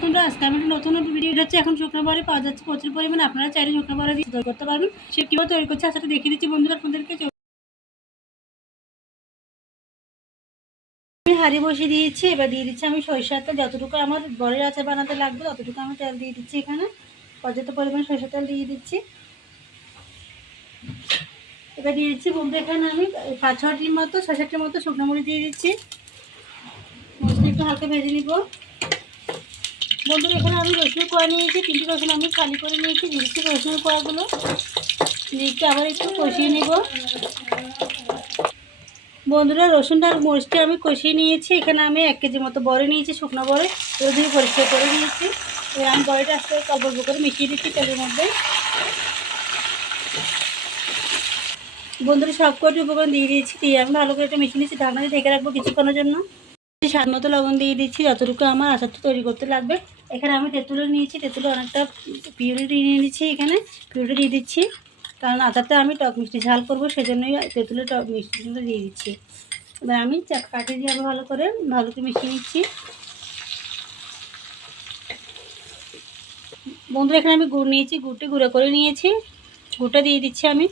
তোমরা আজকে আমি নতুন ভিডিও হচ্ছে এখন শুকনো বড়ি পাওয়া যাচ্ছে প্রচুর পরিমাণে। আপনারা চাইলে শুকনো বড়ি দিয়ে তৈরি করতে পারবেন। সে কীভাবে তৈরি করছে আচ্ছা দেখিয়ে দিচ্ছি বন্ধুরা আপনাদেরকে। আমি হাঁড়ি বসিয়ে দিয়েছি, এবার দিয়ে দিচ্ছি আমি সরিষার তেল। যতটুকু আমার বড়ির আচার বানাতে লাগবে ততটুকু আমি তেল দিয়ে দিচ্ছি। এখানে পর্যাপ্ত পরিমাণে সরিষার তেল দিয়ে দিচ্ছি। এবার দিয়ে দিচ্ছি বন্ধু এখানে আমি 5-6টির মতো 6-7টির মতো শুকনো মরিচ দিয়ে দিচ্ছি। মরিচটা একটু হালকা ভেজে নিব বন্ধুরা। এখানে আমি রসুন কোয়া নিয়েছি, 3টি রসুন আমি খালি করে নিয়েছি। দিয়ে দিচ্ছি রসুন কোয়াগুলো, দিয়ে আবার একটু কষিয়ে নেব বন্ধুরা। রসুনটা আর মরিচটা আমি কষিয়ে নিয়েছি। এখানে আমি 1 কেজি মতো বড়ি নিয়েছি, শুকনো বড়ি। এগুলো দিয়ে পরিষ্কার করে নিয়েছি। এবার আমি বড়িটা আস্তে অল্প অল্প করে মিশিয়ে দিচ্ছি তেলের মধ্যে। বন্ধুরা সব কটি উপকরণ দিয়ে দিয়েছি, দিয়ে আমি ভালো করে এটা মিশিয়ে নিচ্ছি। ঢাকনা দিয়ে ঢেকে রাখবো কিছুক্ষণের জন্য। স্বাদ মতো লবণ দিয়ে দিচ্ছি, যতটুকু আমার আচারটা তৈরি করতে লাগবে। এখানে আমি তেঁতুলে নিয়েছি, তেঁতুলে অনেকটা পিউরি নিয়ে নিচ্ছি। এখানে পিউরি দিয়ে দিচ্ছি, কারণ আচারটা আমি টক মিষ্টি ঝাল করবো, সেজন্যই তেঁতুলে টক মিষ্টিটা দিয়ে দিচ্ছি। এবার আমি কাঠি দিয়ে আবার ভালো করে মিশিয়ে নিচ্ছি বন্ধুরা। এখানে আমি গুড় নিয়েছি, গুড়টা গুঁড়ো করে নিয়েছি। গুড়টা দিয়ে দিচ্ছি আমি।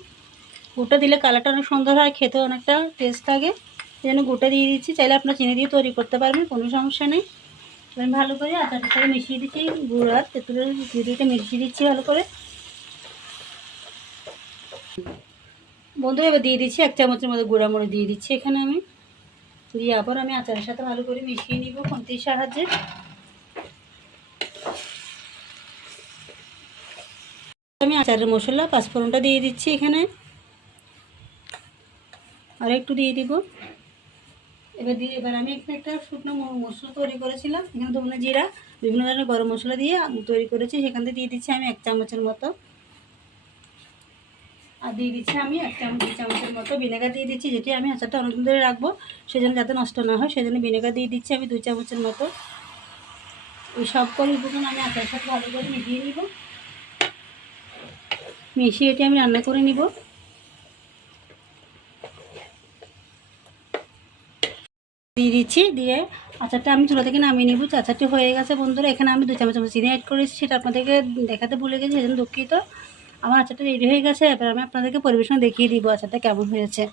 গুড়টা দিলে কালারটা অনেক সুন্দর হয়, খেতে অনেকটা টেস্ট লাগে, সেই জন্য গুড়টা দিয়ে দিচ্ছি। চাইলে আপনার চিনি দিয়ে তৈরি করতে পারবেন, কোনো সমস্যা নেই। আমি ভালো করে আচারটার সাথে মিশিয়ে দিচ্ছি, গুড় আর তেঁতুলের পিউরিটা মিশিয়ে দিচ্ছি ভালো করে বন্ধুরা। এবার দিয়ে দিচ্ছি 1 চামচের মতো গুঁড়ামরিচ দিয়ে দিচ্ছি এখানে আমি। দিয়ে আবার আমি আচারের সাথে ভালো করে মিশিয়ে নিব খুন্তির সাহায্যে। আমি আচারের মশলা 5 ফোড়নটা দিয়ে দিচ্ছি এখানে, আর একটু দিয়ে দিব। এবার আমি এখানে একটা শুকনো মশলা তৈরি করেছিলাম, এখানে ধনে জিরা বিভিন্ন ধরনের গরম মশলা দিয়ে তৈরি করেছি, সেখান থেকে দিয়ে দিচ্ছি আমি 1 চামচের মতো। আর দিয়ে দিচ্ছি আমি 2 চামচের মতো ভিনেগার দিয়ে দিচ্ছি, যেটি আমি আচারটা অনেকদিন ধরে রাখবো, সেজন্য যাতে নষ্ট না হয় সেজন্য ভিনেগার দিয়ে দিচ্ছি আমি 2 চামচের মতো। এই সব করে উপকরণ আমি আচারের সাথে ভালো করে মিশিয়ে নিব। মিশিয়ে এটি আমি রান্না করে নিব। দিয়ে দিচ্ছি, দিয়ে আচারটা আমি চুলা থেকে নামিয়ে নিব। আচারটি হয়ে গেছে বন্ধুরা। এখানে আমি 2 চামচ চিনি অ্যাড করেছি, সেটা আপনাদেরকে দেখাতে ভুলে গেছি, সেজন্য দুঃখিত। আমার আচারটা রেডি হয়ে গেছে। এবার আমি আপনাদেরকে পরিবেশন দেখিয়ে দিব আচারটা কেমন হয়েছে।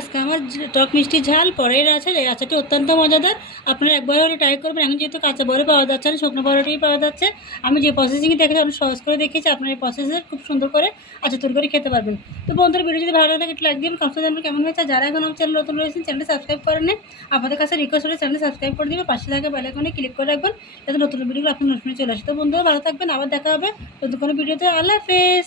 আজকে আমার টক মিষ্টি ঝাল পরের আছে, এই আচারটি অত্যন্ত মজাদার। আপনারা একবার হলে ট্রাই করবেন। এখন যেহেতু কাঁচা বড়ি পাওয়া যাচ্ছে না, শুকনো বড়িটাই পাওয়া যাচ্ছে। আমি যে প্রসেসিংয়ে দেখেছি অনেক সহজ করে দেখিয়েছি, আপনার এই প্রসেসে খুব সুন্দর করে আচার তৈরি করে খেতে পারবেন। তো বন্ধুরা ভিডিও যদি ভালো লাগে একটু লাইক দিবেন, কমেন্টে জানাবেন কেমন হয়েছে। যারা এখন আমার চ্যানেল নতুন রয়েছেন, চ্যানেলটি সাবস্ক্রাইব করেন না, আপনাদের কাছে রিকোয়েস্ট হলে চ্যানেলটি সাবস্ক্রাইব করে দিবেন, পাশে থাকা বেল আইকনে ক্লিক করে রাখবেন, যাতে নতুন ভিডিওগুলো আপনার নোটিফিকেশন চলে আসে। তো বন্ধুরা ভালো থাকবেন, আবার দেখা হবে নতুন কোনো ভিডিওতে। আল্লাহ হাফেজ।